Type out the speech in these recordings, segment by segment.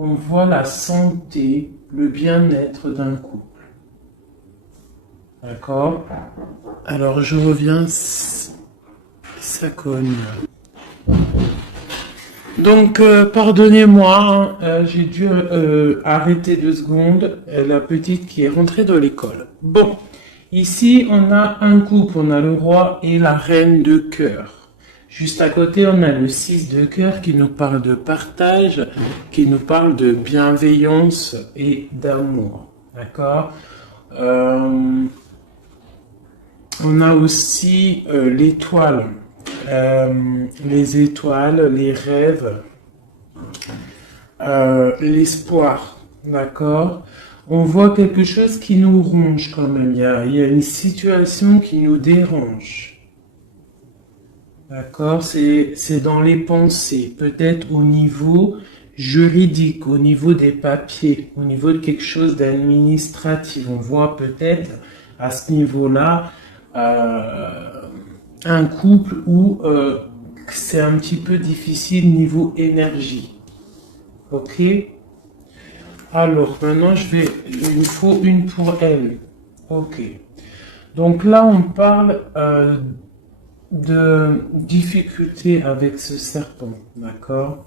on voit la santé, le bien-être d'un couple. D'accord? Alors je reviens, ça cogne. Donc pardonnez-moi, hein, j'ai dû arrêter 2 secondes, la petite qui est rentrée de l'école. Bon, ici on a un couple, on a le roi et la reine de cœur. Juste à côté, on a le 6 de cœur qui nous parle de partage, qui nous parle de bienveillance et d'amour. D'accord? On a aussi l'étoile, les étoiles, les rêves, l'espoir, d'accord? On voit quelque chose qui nous ronge quand même, il y a une situation qui nous dérange, d'accord? C'est dans les pensées, peut-être au niveau juridique, au niveau des papiers, au niveau de quelque chose d'administratif. On voit peut-être à ce niveau-là un couple où c'est un petit peu difficile niveau énergie. Ok? Alors maintenant il me faut une pour elle. Ok. Donc là on parle de difficulté avec ce serpent. D'accord?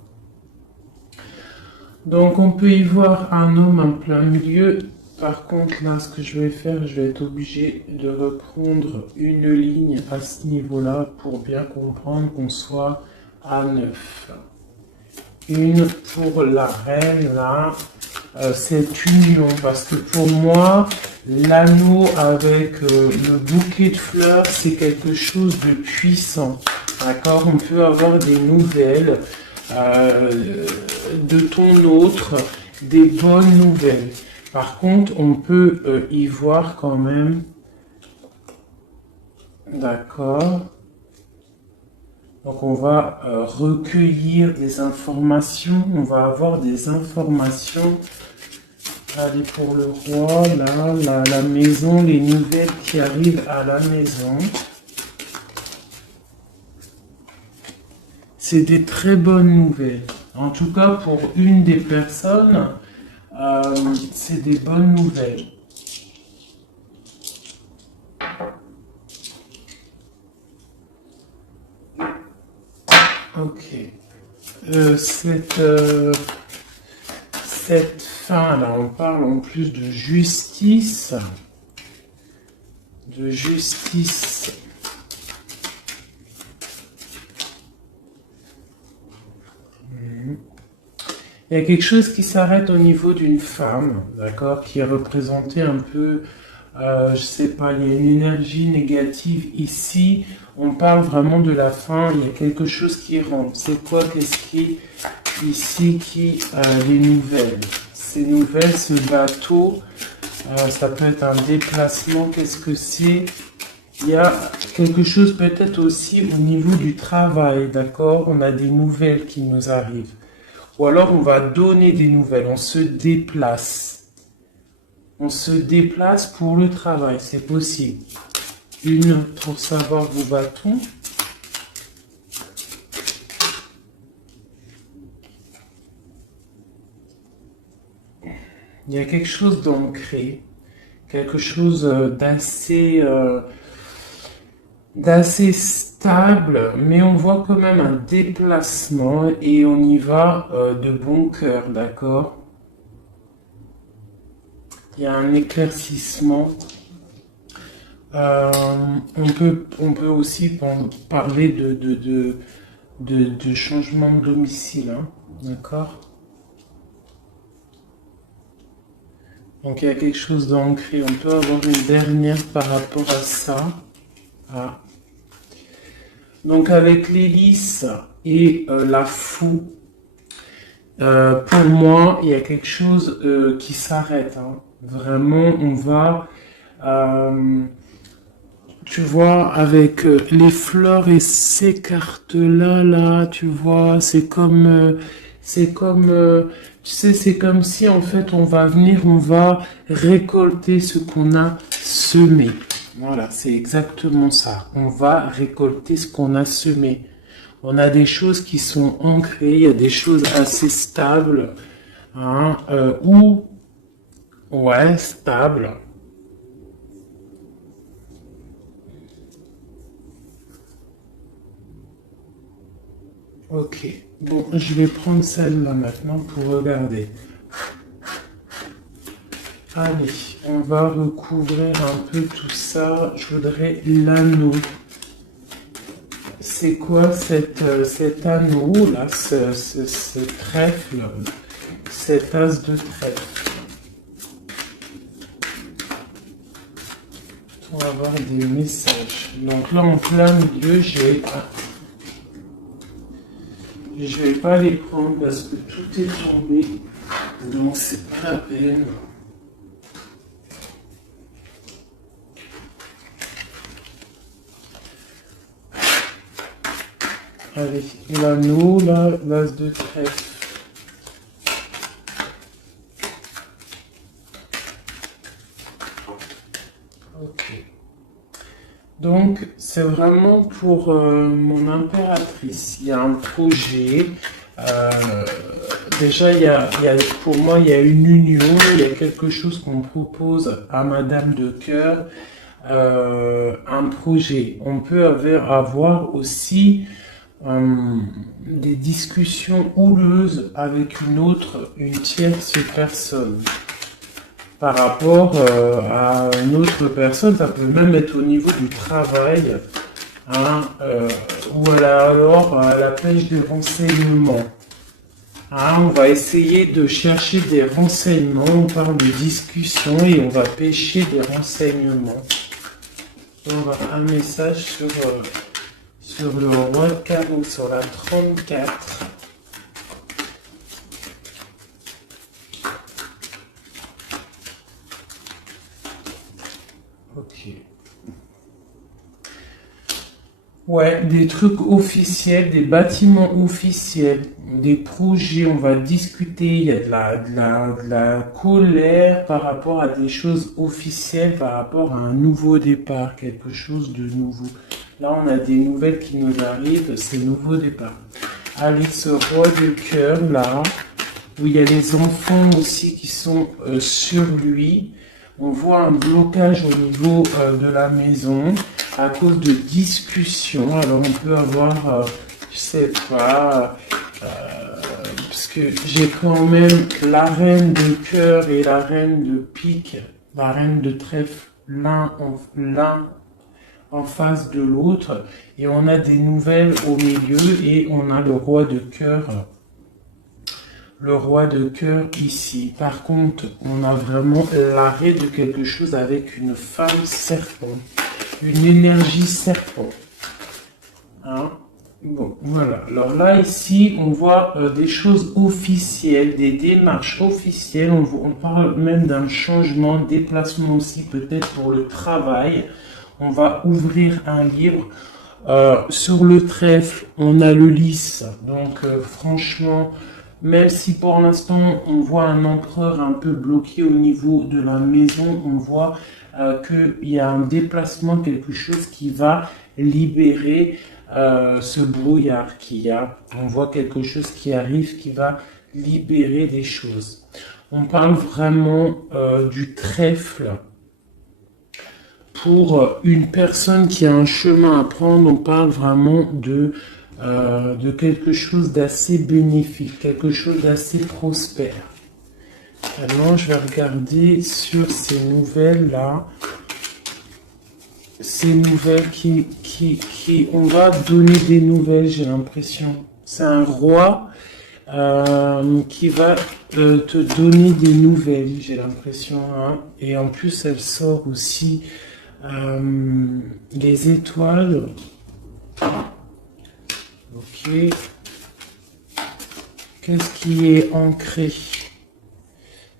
Donc on peut y voir un homme en plein milieu. Par contre, là, ce que je vais faire, je vais être obligé de reprendre une ligne à ce niveau-là pour bien comprendre qu'on soit à 9. Une pour la reine, là, cette union, parce que pour moi, l'anneau avec le bouquet de fleurs, c'est quelque chose de puissant. D'accord? On peut avoir des nouvelles de ton autre, des bonnes nouvelles. Par contre, on peut y voir quand même, d'accord, donc on va recueillir des informations, on va avoir des informations, allez pour le roi, là, la maison, les nouvelles qui arrivent à la maison. C'est des très bonnes nouvelles, en tout cas pour une des personnes. C'est des bonnes nouvelles. Ok. Cette fin là, on parle en plus de justice. De justice. Il y a quelque chose qui s'arrête au niveau d'une femme, d'accord, qui est représentée un peu, je sais pas, il y a une énergie négative ici. On parle vraiment de la fin, il y a quelque chose qui rentre. C'est quoi, qu'est-ce qui, ici, les nouvelles? Ces nouvelles, ce bateau, ça peut être un déplacement, qu'est-ce que c'est? Il y a quelque chose peut-être aussi au niveau du travail, d'accord? On a des nouvelles qui nous arrivent. Ou alors on va donner des nouvelles, on se déplace. On se déplace pour le travail, c'est possible. Une pour savoir où va-t-on. Il y a quelque chose d'ancré, quelque chose d'assez stable, mais on voit quand même un déplacement et on y va de bon cœur, d'accord? Il y a un éclaircissement. On peut aussi parler de changement de domicile, hein, d'accord? Donc il y a quelque chose d'ancré. On peut avoir une dernière par rapport à ça. Ah. Donc avec l'hélice et la foue, pour moi, il y a quelque chose qui s'arrête. Hein. Vraiment, on va, tu vois, avec les fleurs et ces cartes-là, là, tu vois, tu sais, c'est comme si en fait on va venir, on va récolter ce qu'on a semé. Voilà, c'est exactement ça. On va récolter ce qu'on a semé. On a des choses qui sont ancrées, il y a des choses assez stables. hein, ou ouais, stable. Ok, bon, je vais prendre celle-là maintenant pour regarder. Allez, on va recouvrir un peu tout ça. Je voudrais l'anneau. C'est quoi cet anneau là, ce trèfle, cet as de trèfle? On va avoir des messages. Donc là en plein milieu, je vais pas les prendre parce que tout est tombé. Donc c'est pas la peine. Allez, l'anneau, là, l'as de trèfle. Ok. Donc, c'est vraiment pour mon impératrice. Il y a un projet. Déjà, pour moi, il y a une union. Il y a quelque chose qu'on propose à Madame de Cœur. Un projet. On peut avoir aussi des discussions houleuses avec une tierce personne par rapport à une autre personne. Ça peut même être au niveau du travail, hein, ou alors à la pêche des renseignements. Hein, on va essayer de chercher des renseignements, on parle de discussion et on va pêcher des renseignements. On va un message sur le roi de carreau, sur la 34. Ok. Ouais, des trucs officiels, des bâtiments officiels, des projets, on va discuter, il y a de la colère par rapport à des choses officielles, par rapport à un nouveau départ, quelque chose de nouveau. Là, on a des nouvelles qui nous arrivent, c'est nouveau départ. Allez, ce roi de cœur, là, où il y a les enfants aussi qui sont sur lui. On voit un blocage au niveau de la maison à cause de discussions. Alors on peut avoir, je sais pas, parce que j'ai quand même la reine de cœur et la reine de pique, la reine de trèfle, l'un en face de l'autre. Et on a des nouvelles au milieu et on a le roi de cœur. Le roi de cœur ici. Par contre, on a vraiment l'arrêt de quelque chose avec une femme serpent. Une énergie serpent. Hein? Bon, voilà. Alors là, ici, on voit des choses officielles, des démarches officielles. On parle même d'un changement, déplacement aussi, peut-être pour le travail. On va ouvrir un livre. Sur le trèfle, on a le lys. Donc, franchement, même si pour l'instant, on voit un empereur un peu bloqué au niveau de la maison, on voit qu'il y a un déplacement, quelque chose qui va libérer ce brouillard qu'il y a. On voit quelque chose qui arrive, qui va libérer des choses. On parle vraiment du trèfle. Pour une personne qui a un chemin à prendre, on parle vraiment de quelque chose d'assez bénéfique, quelque chose d'assez prospère. Maintenant, je vais regarder sur ces nouvelles-là. Ces nouvelles on va donner des nouvelles, j'ai l'impression. C'est un roi qui va te donner des nouvelles, j'ai l'impression. Hein. Et en plus, elle sort aussi les étoiles. Ok. Qu'est-ce qui est ancré?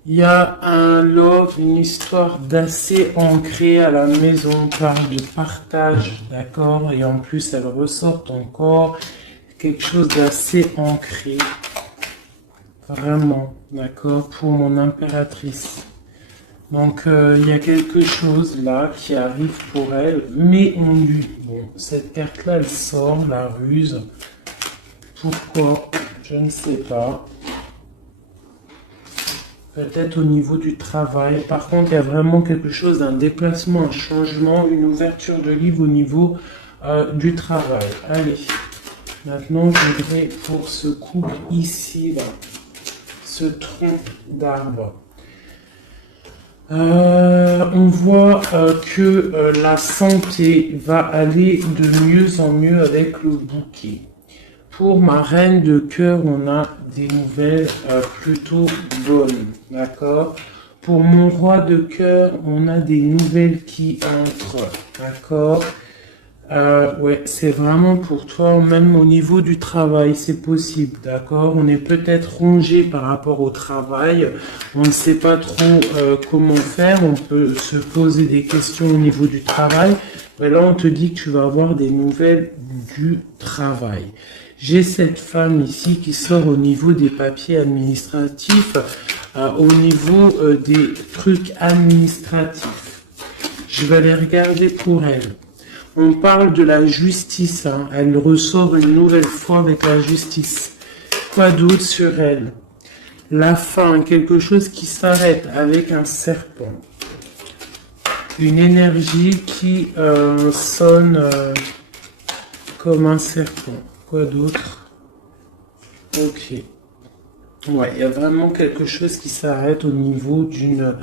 Il y a un love, une histoire d'assez ancrée à la maison. On parle de partage, d'accord? Et en plus, elle ressort encore quelque chose d'assez ancré. Vraiment, d'accord? Pour mon impératrice. Donc, il y a quelque chose là qui arrive pour elle. Mais on lui... Bon, cette carte-là, elle sort, la ruse. Pourquoi? Je ne sais pas. peut-être au niveau du travail. Par contre, il y a vraiment quelque chose d'un déplacement, un changement, une ouverture de livre au niveau du travail. Allez, maintenant je voudrais pour ce couple ici, là, ce tronc d'arbre. On voit que la santé va aller de mieux en mieux avec le bouquet. Pour ma reine de cœur, on a des nouvelles plutôt bonnes, d'accord? Pour mon roi de cœur, on a des nouvelles qui entrent, d'accord? Ouais, c'est vraiment pour toi, même au niveau du travail, c'est possible, d'accord? On est peut-être rongé par rapport au travail, on ne sait pas trop comment faire, on peut se poser des questions au niveau du travail, mais là on te dit que tu vas avoir des nouvelles du travail. J'ai cette femme ici qui sort au niveau des papiers administratifs, au niveau des trucs administratifs. Je vais les regarder pour elle. On parle de la justice, hein. Elle ressort une nouvelle fois avec la justice. Quoi d'autre sur elle? La fin, quelque chose qui s'arrête avec un serpent. Une énergie qui sonne comme un serpent. Quoi d'autre? Ok. Ouais, il y a vraiment quelque chose qui s'arrête au niveau d'une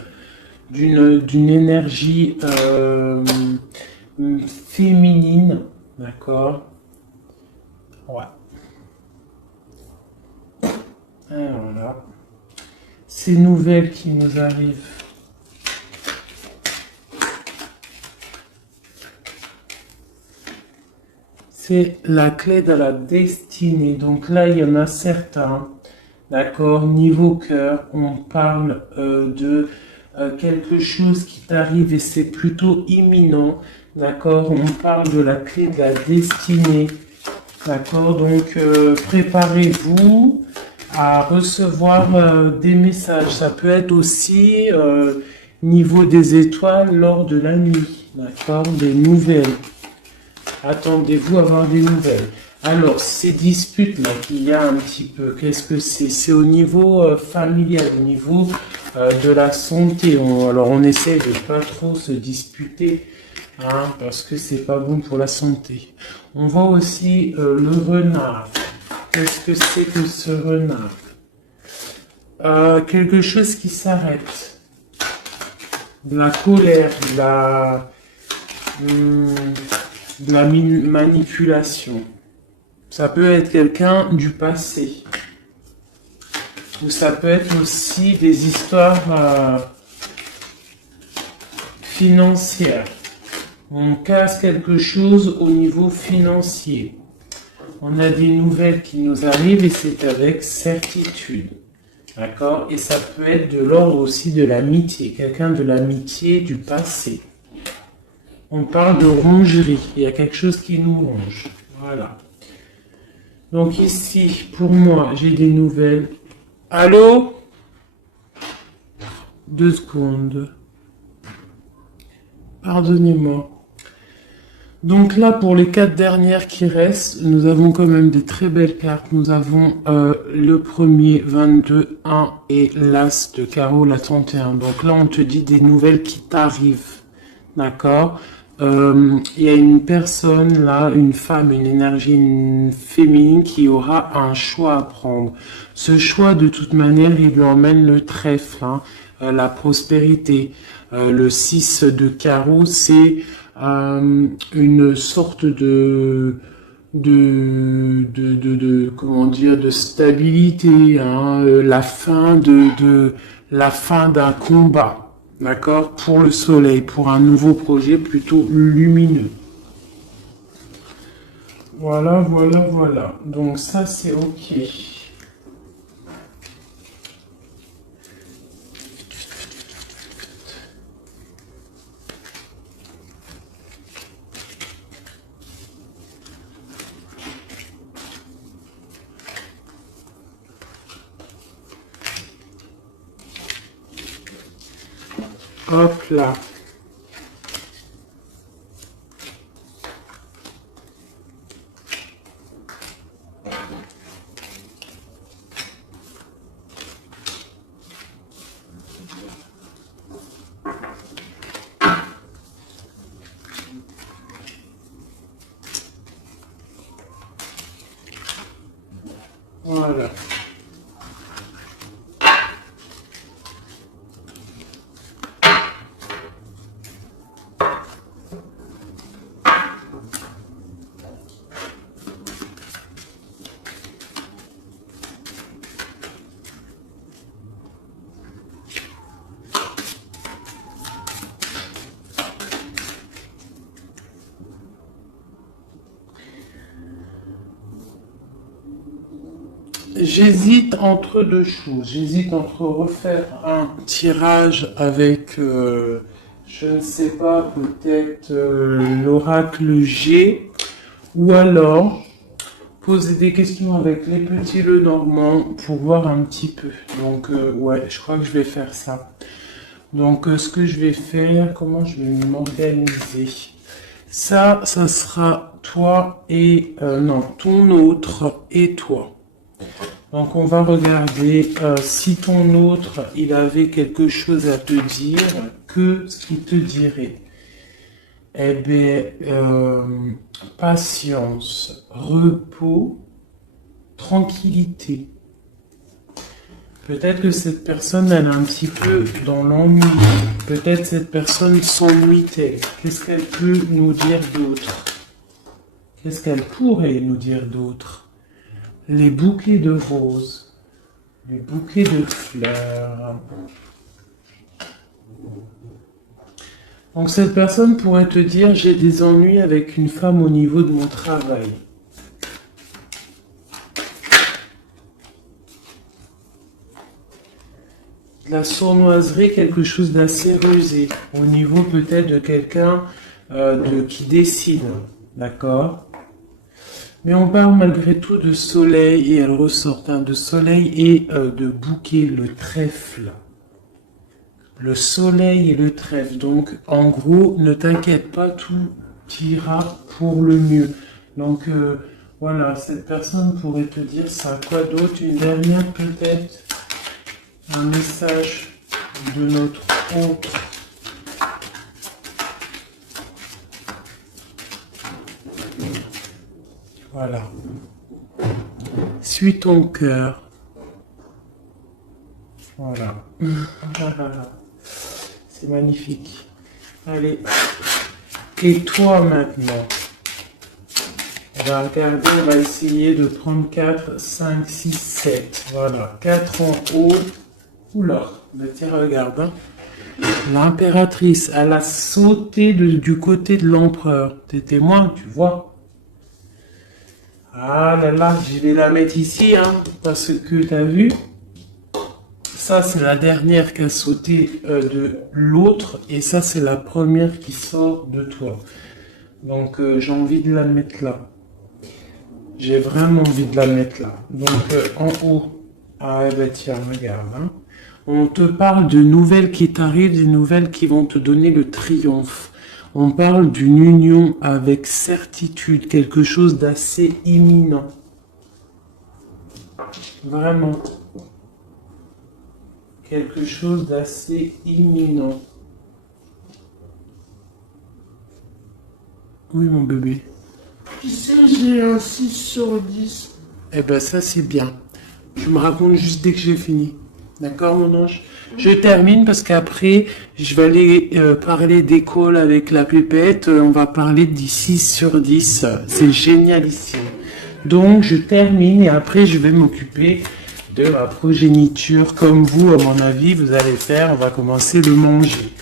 énergie féminine, d'accord? Ouais. Alors là, ces nouvelles qui nous arrivent. C'est la clé de la destinée. Donc là, il y en a certains, d'accord? Niveau cœur, on parle de quelque chose qui t'arrive et c'est plutôt imminent, d'accord? On parle de la clé de la destinée, d'accord? Donc préparez-vous à recevoir des messages. Ça peut être aussi niveau des étoiles lors de la nuit, d'accord? Des nouvelles. Attendez-vous à avoir des nouvelles. Alors, ces disputes-là qu'il y a un petit peu, qu'est-ce que c'est? C'est au niveau familial, au niveau de la santé. Alors, on essaie de pas trop se disputer, hein, parce que c'est pas bon pour la santé. On voit aussi le renard. Qu'est-ce que c'est que ce renard? Quelque chose qui s'arrête. De la colère, de la manipulation. Ça peut être quelqu'un du passé. Ou ça peut être aussi des histoires financières. On casse quelque chose au niveau financier. On a des nouvelles qui nous arrivent et c'est avec certitude. D'accord? Et ça peut être de l'ordre aussi de l'amitié. Quelqu'un de l'amitié du passé. On parle de rongerie. Il y a quelque chose qui nous ronge. Voilà. Donc ici, pour moi, j'ai des nouvelles. Allô? 2 secondes. Pardonnez-moi. Donc là, pour les 4 dernières qui restent, nous avons quand même des très belles cartes. Nous avons le premier, 22, 1 et l'As de carreau, la 31. Donc là, on te dit des nouvelles qui t'arrivent. D'accord? Il y a une personne là, une femme, une énergie féminine qui aura un choix à prendre. Ce choix, de toute manière, il lui emmène le trèfle, hein, la prospérité. Le 6 de carreau, c'est une sorte comment dire, de stabilité, hein, la fin la fin d'un combat. D'accord? Pour le soleil, pour un nouveau projet plutôt lumineux. Voilà, voilà, voilà. Donc ça, c'est OK. Hop là. Voilà. J'hésite entre deux choses. J'hésite entre refaire un tirage avec, je ne sais pas, peut-être l'oracle G, ou alors poser des questions avec les petits Lenormand pour voir un petit peu. Donc, ouais, je crois que je vais faire ça. Donc, ce que je vais faire, comment je vais m'organiser? Ça sera toi et, non, ton autre et toi. Donc on va regarder si ton autre, il avait quelque chose à te dire, que ce qu'il te dirait. Eh bien, patience, repos, tranquillité. Peut-être que cette personne, elle est un petit peu dans l'ennui. Peut-être cette personne s'ennuie-t-elle. Qu'est-ce qu'elle peut nous dire d'autre? Qu'est-ce qu'elle pourrait nous dire d'autre? Les bouquets de roses, les bouquets de fleurs. Donc cette personne pourrait te dire, j'ai des ennuis avec une femme au niveau de mon travail. La sournoiserie, quelque chose d'assez rusé, au niveau peut-être de quelqu'un qui décide, d'accord? Mais on parle malgré tout de soleil, et elle ressort de soleil et de bouquet, le trèfle. Le soleil et le trèfle. Donc, en gros, ne t'inquiète pas, tout ira pour le mieux. Donc, voilà, cette personne pourrait te dire ça. Quoi d'autre? Une dernière peut-être? Un message de notre autre. Voilà. Suis ton cœur. Voilà. C'est magnifique. Allez. Et toi maintenant? On va regarder, on va essayer de prendre 4, 5, 6, 7. Voilà. 4 en haut. Oula. Tiens, regarde. Hein. L'impératrice, elle a sauté du côté de l'empereur. T'es témoin, tu vois? Ah là là, je vais la mettre ici, hein, parce que t'as vu, ça c'est la dernière qui a sauté de l'autre, et ça c'est la première qui sort de toi. Donc j'ai envie de la mettre là. J'ai vraiment envie de la mettre là. Donc en haut, ah ben tiens, regarde, hein. On te parle de nouvelles qui t'arrivent, des nouvelles qui vont te donner le triomphe. On parle d'une union avec certitude, quelque chose d'assez imminent. Vraiment. Quelque chose d'assez imminent. Oui, mon bébé. Tu sais, j'ai un 6 sur 10. Eh ben ça, c'est bien. Tu me racontes juste dès que j'ai fini. D'accord, mon ange? Je termine parce qu'après, je vais aller parler d'école avec la pépette. On va parler du 6 sur 10. C'est génialissime. Donc, je termine et après, je vais m'occuper de ma progéniture. Comme vous, à mon avis, vous allez faire. On va commencer le manger.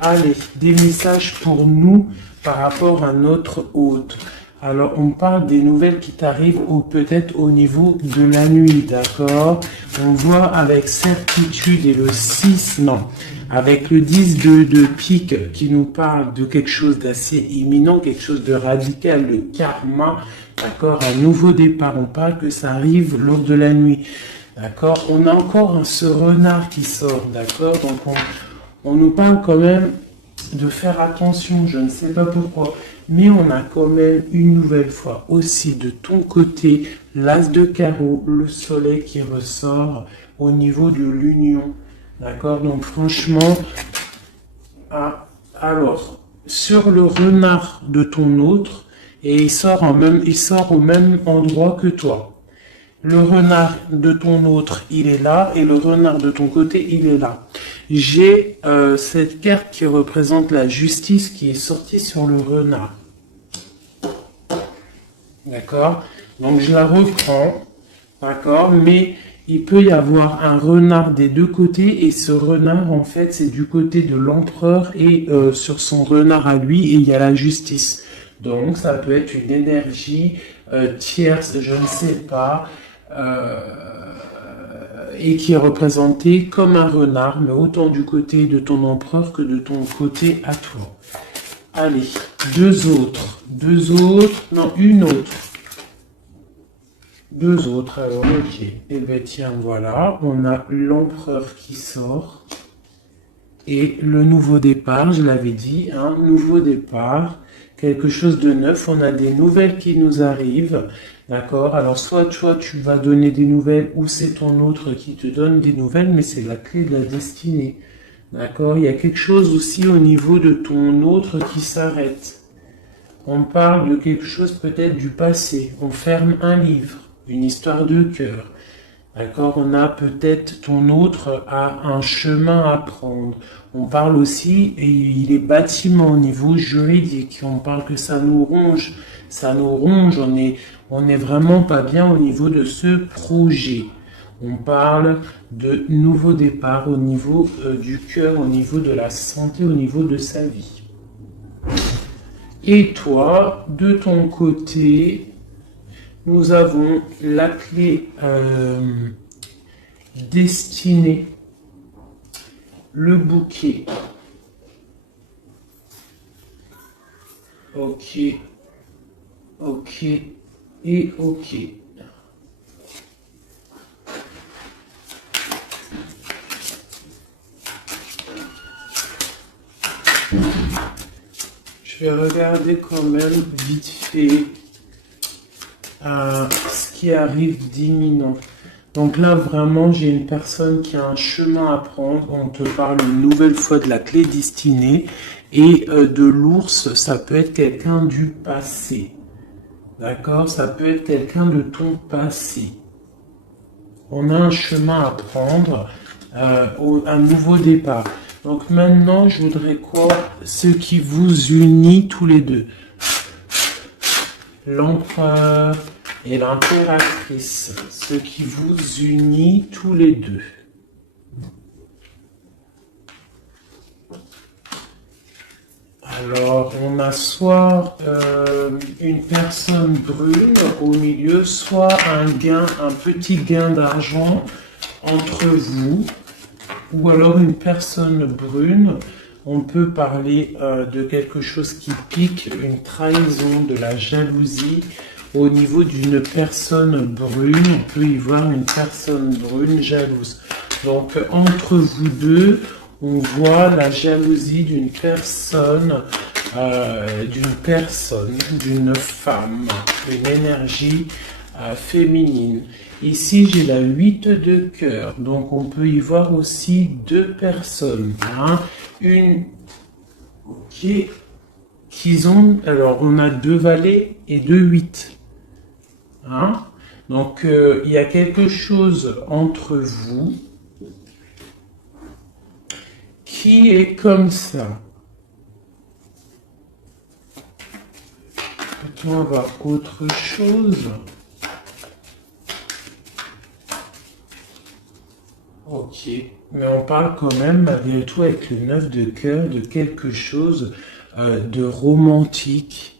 Allez, des messages pour nous par rapport à notre hôte. Alors, on parle des nouvelles qui t'arrivent ou peut-être au niveau de la nuit, d'accord? On voit avec certitude et le 6, non. Avec le 10 de pique qui nous parle de quelque chose d'assez imminent, quelque chose de radical, le karma, d'accord? Un nouveau départ. On parle que ça arrive lors de la nuit, d'accord? On a encore ce renard qui sort, d'accord? Donc, on nous parle quand même de faire attention, je ne sais pas pourquoi, mais on a quand même une nouvelle fois aussi de ton côté l'as de carreau, le soleil qui ressort au niveau de l'union, d'accord? Donc franchement, alors sur le renard de ton autre, et il sort au même endroit que toi. Le renard de ton autre, il est là, et le renard de ton côté, il est là. J'ai cette carte qui représente la justice qui est sortie sur le renard. D'accord? Donc je la reprends, d'accord? Mais il peut y avoir un renard des deux côtés, et ce renard, en fait, c'est du côté de l'empereur, et sur son renard à lui, et il y a la justice. Donc ça peut être une énergie tierce, je ne sais pas, et qui est représentée comme un renard, mais autant du côté de ton empereur que de ton côté à toi. Allez, deux autres, non, une autre. Deux autres, alors ok. Eh bien tiens, voilà, on a l'empereur qui sort. Et le nouveau départ, je l'avais dit, un nouveau départ, quelque chose de neuf, on a des nouvelles qui nous arrivent, d'accord? Alors soit toi tu vas donner des nouvelles ou c'est ton autre qui te donne des nouvelles, mais c'est la clé de la destinée, d'accord? Il y a quelque chose aussi au niveau de ton autre qui s'arrête. On parle de quelque chose peut-être du passé, on ferme un livre, une histoire de cœur. D'accord, on a peut-être ton autre a un chemin à prendre. On parle aussi, et il est bâtiment au niveau juridique. On parle que ça nous ronge, on est vraiment pas bien au niveau de ce projet. On parle de nouveau départ au niveau du cœur, au niveau de la santé, au niveau de sa vie. Et toi, de ton côté, nous avons la clé destinée, le bouquet. Ok, ok et ok. Je vais regarder quand même vite fait ce qui arrive d'imminent. Donc là, vraiment, j'ai une personne qui a un chemin à prendre. On te parle une nouvelle fois de la clé destinée. Et de l'ours, ça peut être quelqu'un du passé. D'accord? Ça peut être quelqu'un de ton passé. On a un chemin à prendre, un nouveau départ. Donc maintenant, je voudrais quoi? Ce qui vous unit tous les deux. L'empereur et l'impératrice, ce qui vous unit tous les deux. Alors, on a soit une personne brune au milieu, soit un petit gain d'argent entre vous, ou alors une personne brune. On peut parler de quelque chose qui pique, une trahison, de la jalousie. Au niveau d'une personne brune, on peut y voir une personne brune jalouse. Donc, entre vous deux, on voit la jalousie d'une personne, d'une femme, une énergie féminine. Ici, j'ai la 8 de cœur, donc on peut y voir aussi deux personnes. Hein. Une qui ont, alors on a deux valets et deux 8. Hein. Donc il y a quelque chose entre vous qui est comme ça. Peut-on avoir autre chose? Ok, mais on parle quand même malgré tout avec le 9 de cœur de quelque chose de romantique,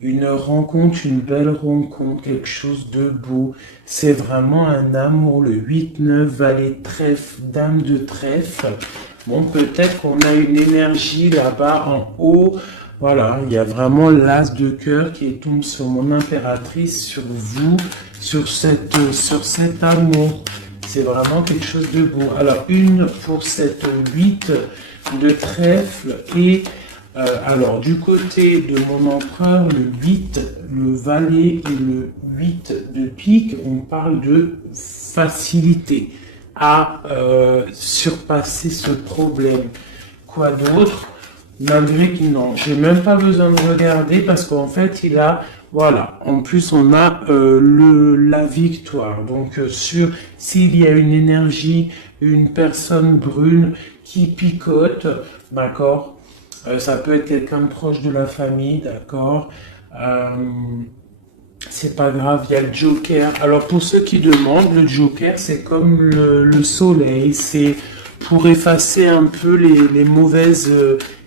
une rencontre, une belle rencontre, quelque chose de beau. C'est vraiment un amour, le 8-9, valet de trèfle, dame de trèfle. Bon, peut-être qu'on a une énergie là-bas en haut. Voilà, il y a vraiment l'as de cœur qui tombe sur mon impératrice, sur vous, sur cet amour. C'est vraiment quelque chose de beau. Alors, une pour cette 8 de trèfle et alors du côté de mon empereur, le 8, le valet et le 8 de pique, on parle de facilité à surpasser ce problème. Quoi d'autre? Malgré qu'il n'en, j'ai même pas besoin de regarder parce qu'en fait il a Voilà. En plus, on a la victoire. Donc, s'il y a une énergie, une personne brune qui picote, d'accord, ça peut être quelqu'un de proche de la famille, d'accord. C'est pas grave, il y a le Joker. Alors pour ceux qui demandent, le Joker c'est comme le soleil, c'est pour effacer un peu les mauvaises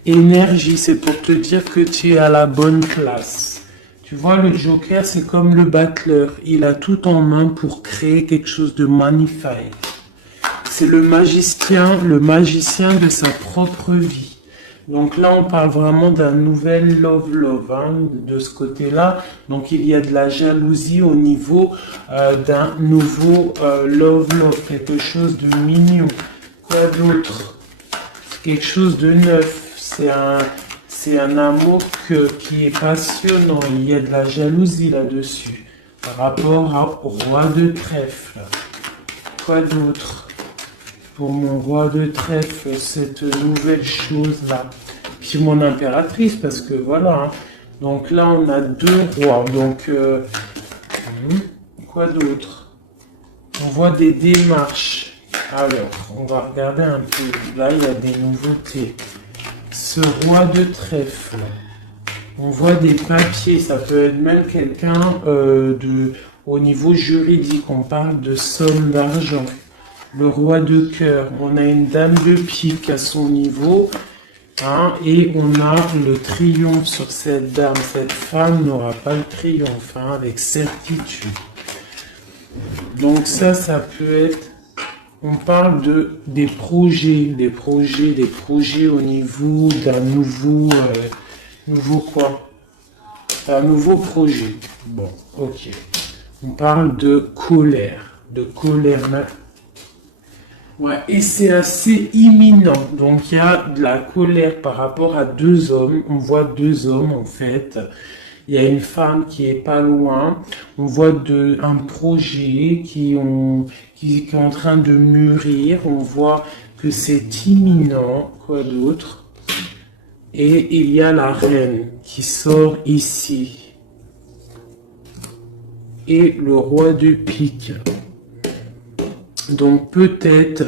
énergies, c'est pour te dire que tu es à la bonne place. Tu vois, le Joker c'est comme le battleur, il a tout en main pour créer quelque chose de magnifique. C'est le magicien de sa propre vie. Donc là, on parle vraiment d'un nouvel love, hein, de ce côté-là. Donc il y a de la jalousie au niveau d'un nouveau love, quelque chose de mignon. Quoi d'autre? Quelque chose de neuf. C'est un amour qui est passionnant. Il y a de la jalousie là-dessus. Par rapport au roi de trèfle. Quoi d'autre? Pour mon roi de trèfle, cette nouvelle chose-là. Puis mon impératrice, parce que voilà. Hein. Donc là, on a deux rois. Donc, quoi d'autre? On voit des démarches. Alors, on va regarder un peu. Là, il y a des nouveautés. Ce roi de trèfle. On voit des papiers. Ça peut être même quelqu'un au niveau juridique. On parle de somme d'argent. Le roi de cœur, on a une dame de pique à son niveau, hein, et on a le triomphe sur cette dame. Cette femme n'aura pas le triomphe, hein, avec certitude. Donc ça peut être, on parle des projets au niveau d'un nouveau quoi? Un nouveau projet. Bon, ok. On parle de colère. Ouais, et c'est assez imminent. Donc il y a de la colère par rapport à deux hommes. On voit deux hommes en fait. Il y a une femme qui est pas loin. On voit un projet qui est en train de mûrir. On voit que c'est imminent. Quoi d'autre? Et il y a la reine qui sort ici. Et le roi de pique. Donc peut-être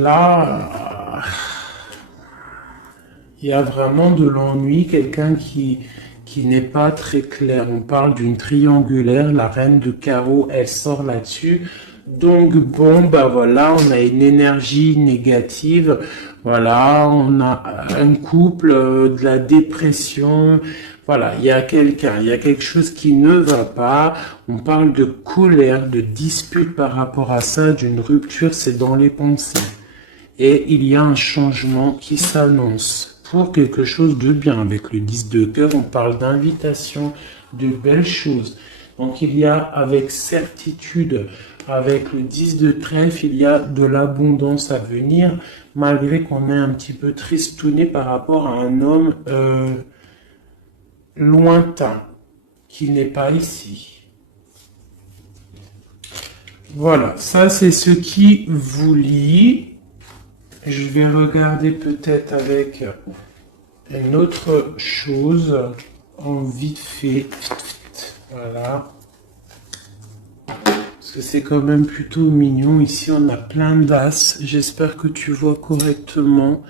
là il y a vraiment de l'ennui, quelqu'un qui n'est pas très clair. On parle d'une triangulaire, la reine de carreau, elle sort là-dessus. Donc bon, bah voilà, on a une énergie négative. Voilà, on a un couple, de la dépression. Voilà, il y a quelque chose qui ne va pas. On parle de colère, de dispute par rapport à ça, d'une rupture, c'est dans les pensées. Et il y a un changement qui s'annonce pour quelque chose de bien. Avec le 10 de cœur, on parle d'invitation, de belles choses. Donc il y a avec certitude, avec le 10 de trèfle, il y a de l'abondance à venir, malgré qu'on est un petit peu tristouné par rapport à un homme lointain, qui n'est pas ici. Voilà, ça c'est ce qui vous lie. Je vais regarder peut-être avec une autre chose en vite fait. Voilà. Parce que c'est quand même plutôt mignon. Ici, on a plein d'as. J'espère que tu vois correctement.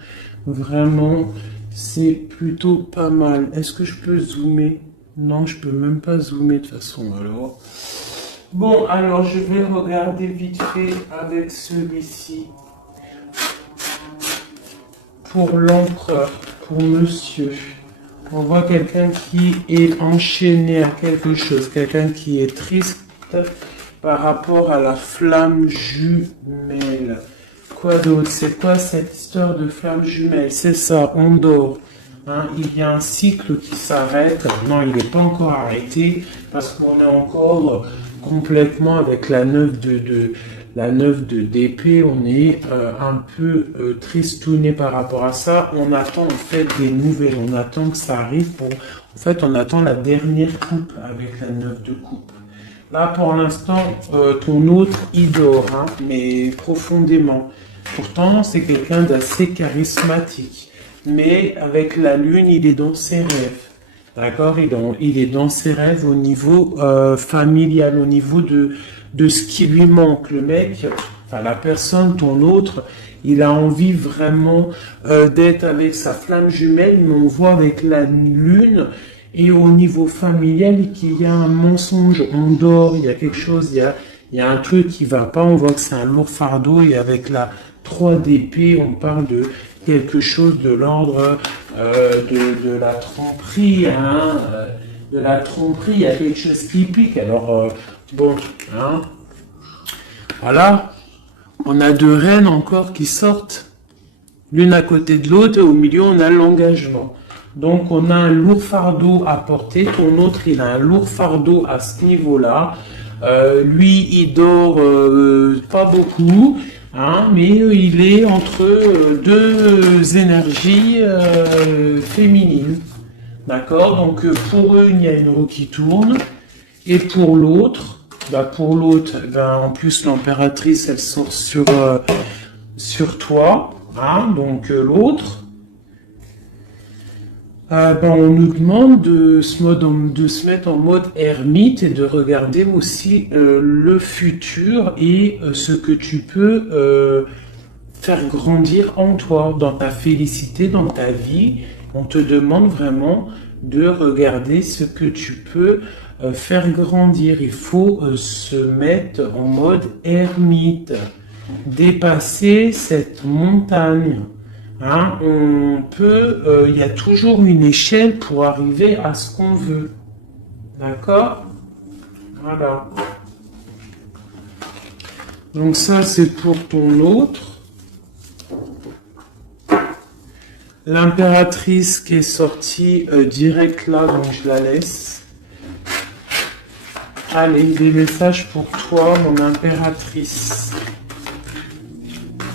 Vraiment, c'est plutôt pas mal. Est-ce que je peux zoomer? Non, je peux même pas zoomer de toute façon. Alors, bon, alors je vais regarder vite fait avec celui-ci. Pour l'empereur, pour monsieur. On voit quelqu'un qui est enchaîné à quelque chose, quelqu'un qui est triste par rapport à la flamme jumelle. Quoi d'autre? C'est quoi cette histoire de flamme jumelle? C'est ça, on dort. Hein, il y a un cycle qui s'arrête. Non, il n'est pas encore arrêté parce qu'on est encore complètement avec la 9 d'épée. On est un peu tristouné par rapport à ça. On attend en fait des nouvelles. On attend que ça arrive. En fait, on attend la dernière coupe avec la 9 de coupe. Là, pour l'instant, ton autre, il dort, hein, mais profondément. Pourtant, c'est quelqu'un d'assez charismatique. mais avec la lune, il est dans ses rêves. D'accord? Il est dans ses rêves au niveau familial, au niveau de ce qui lui manque. Le mec, enfin la personne, ton autre, il a envie vraiment d'être avec sa flamme jumelle, mais on voit avec la lune et au niveau familial qu'il y a un mensonge. On dort, il y a quelque chose, il y a un truc qui va pas. On voit que c'est un lourd fardeau et avec la 3 d'épée, on parle de quelque chose de l'ordre de la tromperie, hein, de la tromperie, il y a quelque chose qui pique. Alors, bon, hein, voilà, on a 2 reines encore qui sortent, l'une à côté de l'autre, et au milieu, on a l'engagement. Donc, on a un lourd fardeau à porter, ton autre, il a un lourd fardeau à ce niveau-là. Lui, il dort pas beaucoup, hein, mais il est entre 2 énergies féminines. D'accord? Donc pour eux, il y a une roue qui tourne. Et pour l'autre, en plus l'impératrice, elle sort sur toi. Hein, donc l'autre. On nous demande de se mettre en mode ermite et de regarder aussi le futur et ce que tu peux faire grandir en toi, dans ta félicité, dans ta vie. On te demande vraiment de regarder ce que tu peux faire grandir. Il faut se mettre en mode ermite, dépasser cette montagne. Hein, il y a toujours une échelle pour arriver à ce qu'on veut. D'accord? Voilà. Donc ça, c'est pour ton autre. L'impératrice qui est sortie direct là, donc je la laisse. Allez, des messages pour toi, mon impératrice.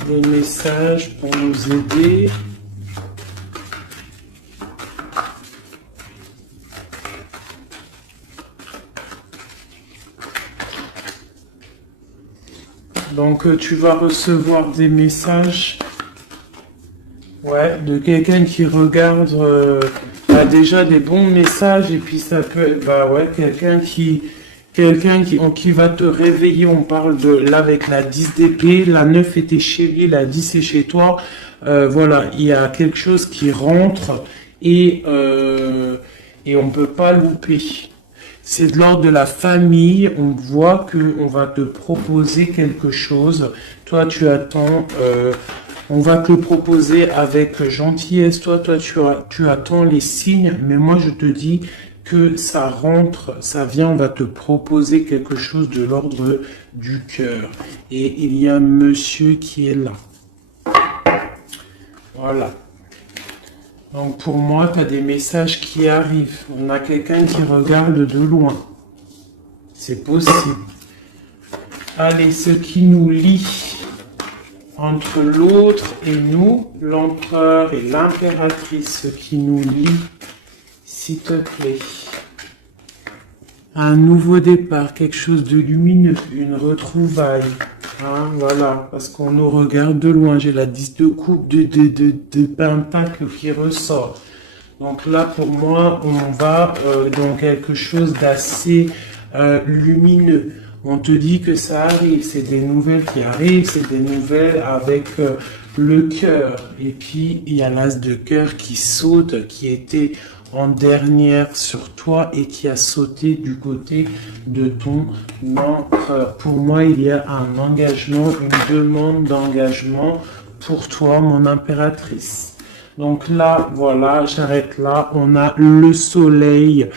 Des messages pour nous aider. Donc tu vas recevoir des messages, ouais, de quelqu'un qui regarde déjà des bons messages, et puis ça peut être quelqu'un qui va te réveiller. On parle de là avec la 10 d'épée, la 9 était chez lui, la 10 est chez toi. Voilà, il y a quelque chose qui rentre et on peut pas louper. C'est de l'ordre de la famille. On voit que on va te proposer quelque chose. Toi, tu attends. On va te le proposer avec gentillesse. Toi, tu attends les signes. Mais moi, je te dis que ça rentre, ça vient, on va te proposer quelque chose de l'ordre du cœur. Et il y a un monsieur qui est là. Voilà. Donc pour moi, tu as des messages qui arrivent. On a quelqu'un qui regarde de loin. C'est possible. Allez, ce qui nous lie entre l'autre et nous, l'empereur et l'impératrice, ce qui nous lie, s'il te plaît. Un nouveau départ, quelque chose de lumineux, une retrouvaille. Hein, voilà, parce qu'on nous regarde de loin. J'ai la 10 de coupe de pentacle qui ressort. Donc là, pour moi, on va dans quelque chose d'assez lumineux. On te dit que ça arrive, c'est des nouvelles qui arrivent, c'est des nouvelles avec le cœur. Et puis, il y a l'as de cœur qui saute, qui était en dernière sur toi et qui a sauté du côté de ton empereur. Pour moi, il y a un engagement, une demande d'engagement pour toi, mon impératrice. Donc là, voilà, j'arrête là. On a le soleil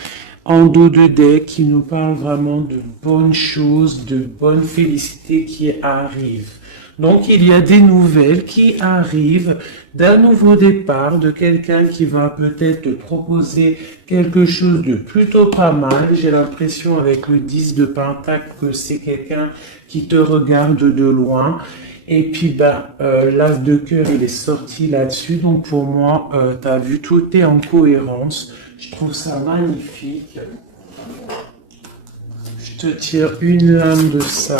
en dos de deck qui nous parle vraiment de bonnes choses, de bonnes félicités qui arrivent. Donc il y a des nouvelles qui arrivent d'un nouveau départ, de quelqu'un qui va peut-être te proposer quelque chose de plutôt pas mal. J'ai l'impression avec le 10 de pentacle que c'est quelqu'un qui te regarde de loin. Et puis l'as de cœur, il est sorti là-dessus. Donc pour moi, tu as vu, tout est en cohérence. Je trouve ça magnifique. Je te tire une lame de ça.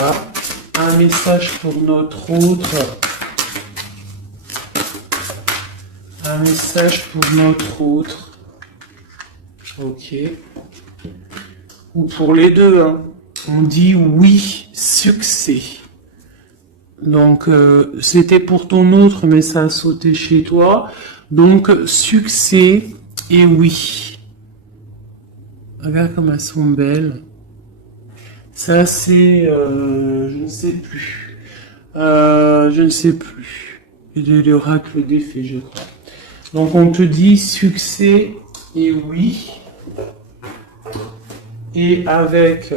Un message pour notre autre. Un un message pour notre autre. Ok. Ou pour les deux, hein. On dit oui, succès. Donc, c'était pour ton autre, mais ça a sauté chez toi. Donc, succès et oui. Regarde comme elles sont belles. Ça, c'est... je ne sais plus. Je ne sais plus. De l'oracle des fées, je crois. Donc, on te dit succès et oui. Et avec...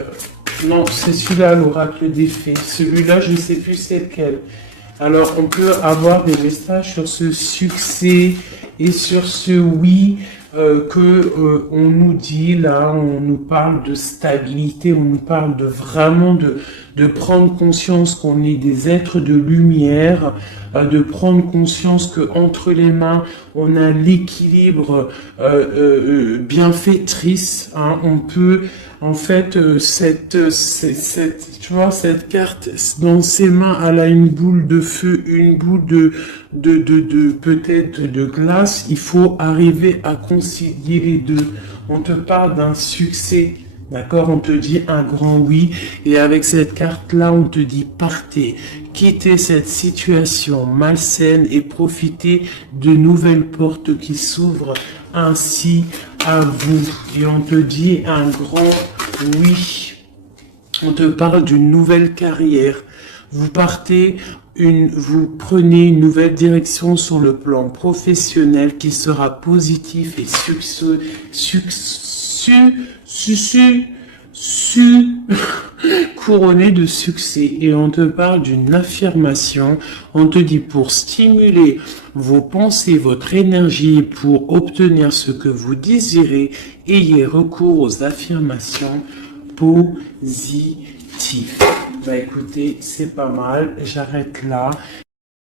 non, c'est celui-là, l'oracle des fées. Celui-là, je ne sais plus c'est lequel. Alors, on peut avoir des messages sur ce succès et sur ce oui on nous dit là, on nous parle de stabilité, on nous parle de vraiment de prendre conscience qu'on est des êtres de lumière, de prendre conscience que entre les mains, on a l'équilibre bienfaitrice. Hein, on peut en fait tu vois cette carte dans ses mains, elle a une boule de feu, une boule de peut-être de glace. Il faut arriver à concilier les deux. On te parle d'un succès. D'accord, on te dit un grand oui, et avec cette carte-là, on te dit partez, quittez cette situation malsaine et profitez de nouvelles portes qui s'ouvrent ainsi à vous. Et on te dit un grand oui. On te parle d'une nouvelle carrière. Vous partez, vous prenez une nouvelle direction sur le plan professionnel qui sera positif et couronné de succès. Et on te parle d'une affirmation. On te dit pour stimuler vos pensées, votre énergie, pour obtenir ce que vous désirez, ayez recours aux affirmations positives. Bah écoutez, c'est pas mal. J'arrête là.